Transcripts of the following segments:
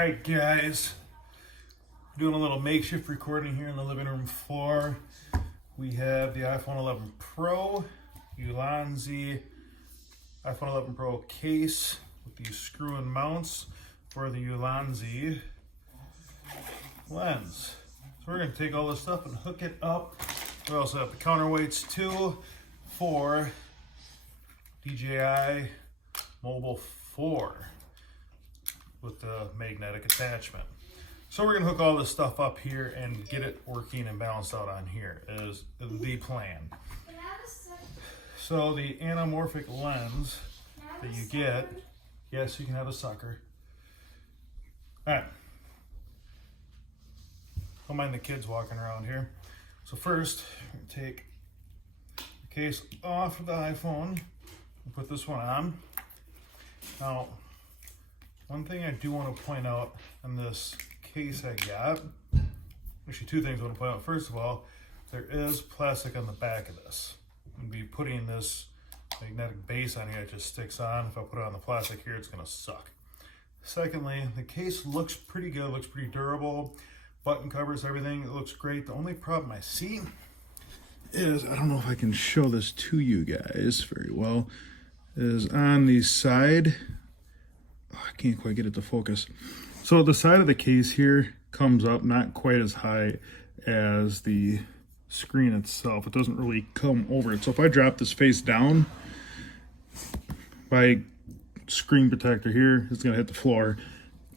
Alright guys, doing a little makeshift recording here in the living room floor. We have the iPhone 11 Pro, Ulanzi iPhone 11 Pro case with these screw-in mounts for the Ulanzi lens. So we're going to take all this stuff and hook it up. We also have the counterweights too for DJI Mobile 4 with the magnetic attachment. So we're going to hook all this stuff up here and get it working and balanced out on here is the plan. So the anamorphic lens that you get, yes, you can have a sucker. Alright, don't mind the kids walking around here. So first, we're going to take the case off of the iPhone and put this one on. Now, one thing I do want to point out on this case I got, actually two things I want to point out. First of all, there is plastic on the back of this. I'm going to be putting this magnetic base on here, it just sticks on. If I put it on the plastic here, it's going to suck. Secondly, the case looks pretty good, looks pretty durable. Button covers, everything, it looks great. The only problem I see is, I don't know if I can show this to you guys very well, is on the side, I can't quite get it to focus. So the side of the case here comes up not quite as high as the screen itself. It doesn't really come over it. So if I drop this face down, my screen protector here is going to hit the floor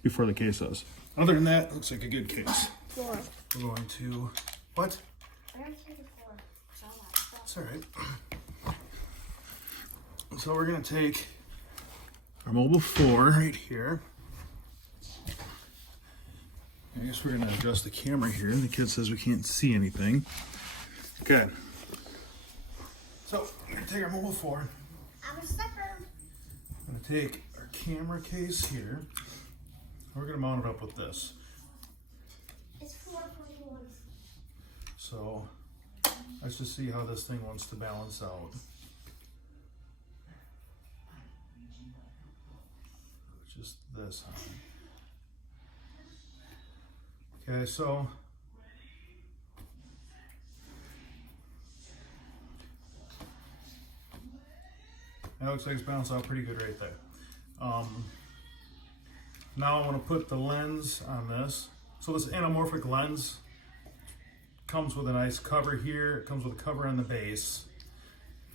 before the case does. Other than that, it looks like a good case. Floor. We're going to, what? I don't see the floor. That's all right. So we're going to take our Mobile 4 right here. I guess we're going to adjust the camera here. The kid says we can't see anything. Okay. So we're going to take our Mobile 4. I'm a sucker. I'm going to take our camera case here. We're going to mount it up with this. It's 4.1. So let's just see how this thing wants to balance out. Just this on. Okay, so that looks like it's balanced out pretty good right there. Now I want to put the lens on this. So this anamorphic lens comes with a nice cover here. It comes with a cover on the base.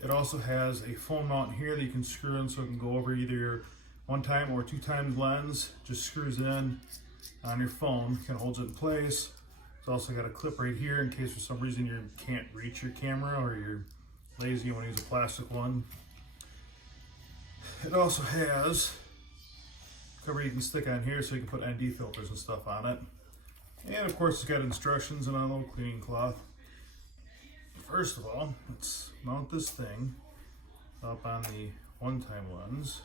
It also has a phone mount here that you can screw in so it can go over either your one time or two times lens. Just screws in on your phone, kind of holds it in place. It's also got a clip right here in case for some reason you can't reach your camera or you're lazy, you want to use a plastic one. It also has cover you can stick on here so you can put ND filters and stuff on it. And of course it's got instructions and a little cleaning cloth. First of all, let's mount this thing up on the one-time lens.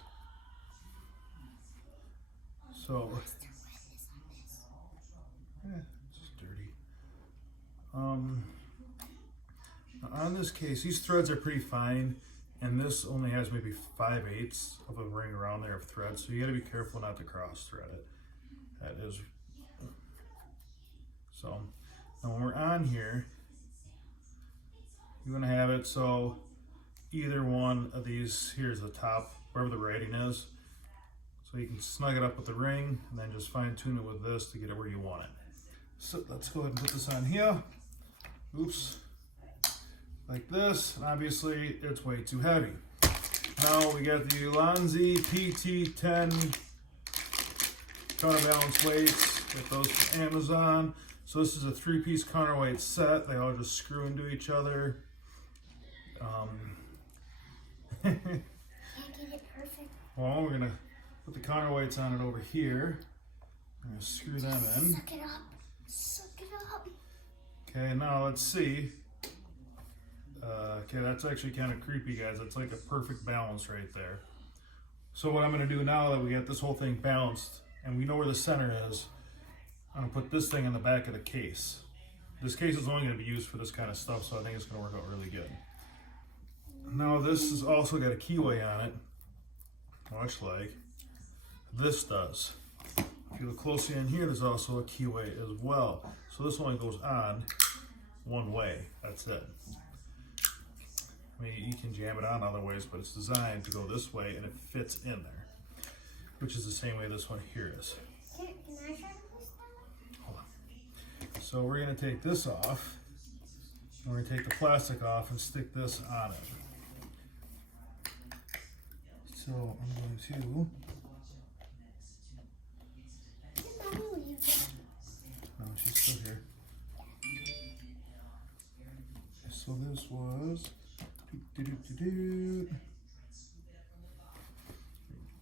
So, it's just dirty. On this case, these threads are pretty fine, and this only has maybe 5/8 of a ring around there of thread, so you got to be careful not to cross thread it. That is. So, now when we're on here, you want to have it so either one of these, here's the top, wherever the writing is. So you can snug it up with the ring and then just fine tune it with this to get it where you want it. So let's go ahead and put this on here. Oops. Like this. And obviously it's way too heavy. Now we got the Ulanzi PT10 counterbalance weights. Get those from Amazon. So this is a 3-piece counterweight set. They all just screw into each other. Can't get it perfect. Well, we're gonna put the counterweights on it over here. I'm going to screw them in. Suck it up. Suck it up. Okay, now let's see. Okay, that's actually kind of creepy, guys. That's like a perfect balance right there. So what I'm going to do now that we got this whole thing balanced and we know where the center is, I'm going to put this thing in the back of the case. This case is only going to be used for this kind of stuff, so I think it's going to work out really good. Now this has also got a keyway on it, much like this does. If you look closely in here, there's also a keyway as well. So this only goes on one way. That's it. I mean, you can jam it on other ways, but it's designed to go this way and it fits in there, which is the same way this one here is. Can I try to push that? Hold on. So we're going to take this off. We're going to take the plastic off and stick this on it. So I'm going to. Did Mommy leave that? Oh, she's still here. So this was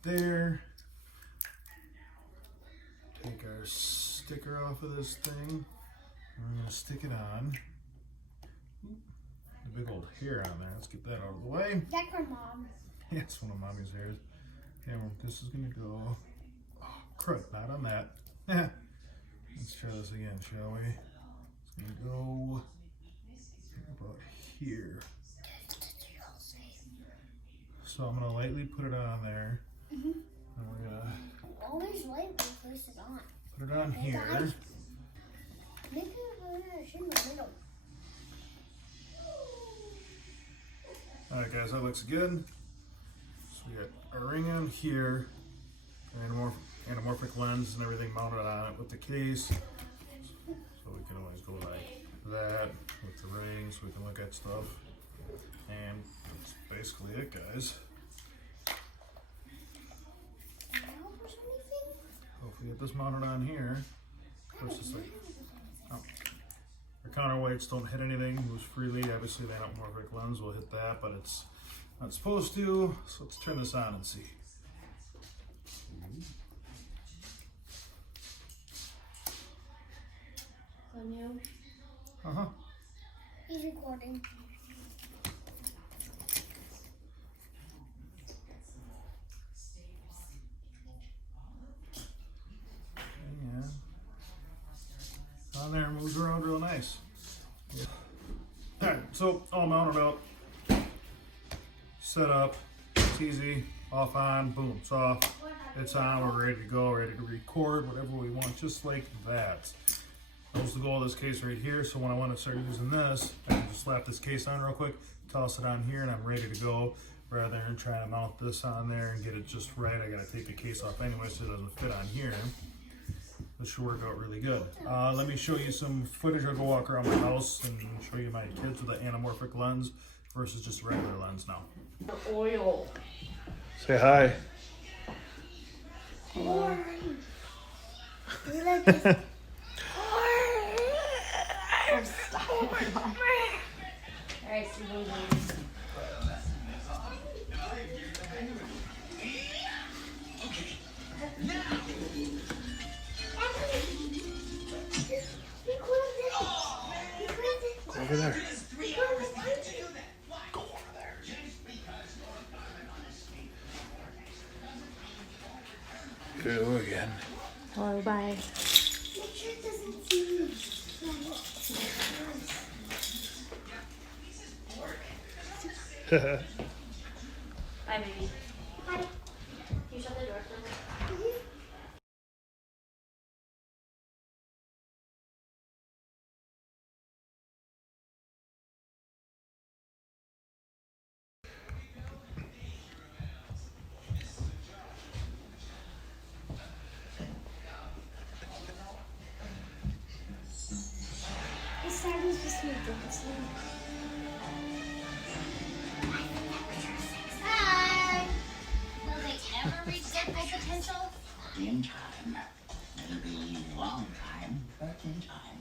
there. Take our sticker off of this thing. We're going to stick it on. The big old hair on there. Let's get that out of the way. That's for Mom. Yeah, it's one of Mommy's hairs. And this is going to go. Oh, crud, not on that. Let's try this again, shall we? It's going to go about here. So I'm going to lightly put it on there. And we're going to Always lightly place it on. put it on here. Guys, maybe we're going to in the middle. Alright guys, that looks good. So we got a ring on here, anamorphic lens and everything mounted on it with the case. So we can always go like that with the rings, we can look at stuff. And that's basically it, guys. Can I help us anything? So if we get this mounted on here, it's just like, oh. Our counterweights don't hit anything, moves freely. Obviously the anamorphic lens will hit that, but it's not supposed to. So let's turn this on and see. Uh-huh. He's recording. Yeah. On there, moves around real nice. Yeah. Alright, so all mounted up. Set up. It's easy. Off, on, boom, it's off. It's on, we're ready to go, ready to record, whatever we want, just like that. That was the goal of this case right here, so when I want to start using this, I can just slap this case on real quick, toss it on here, and I'm ready to go, rather than trying to mount this on there and get it just right. I gotta take the case off anyway so it doesn't fit on here. This should work out really good. Let me show you some footage. I'll go walk around my house and show you my kids with an anamorphic lens versus just a regular lens now. The oil. Say hi. Corn. You like this? Alright, so Over there. Go over there. Go again. hello, bye. Make sure it doesn't see me. Bye, baby. Bye. Can you shut the door for me? This side is just me dancing. Hi. Will they ever reach their full potential? In time. Maybe long time, but in time.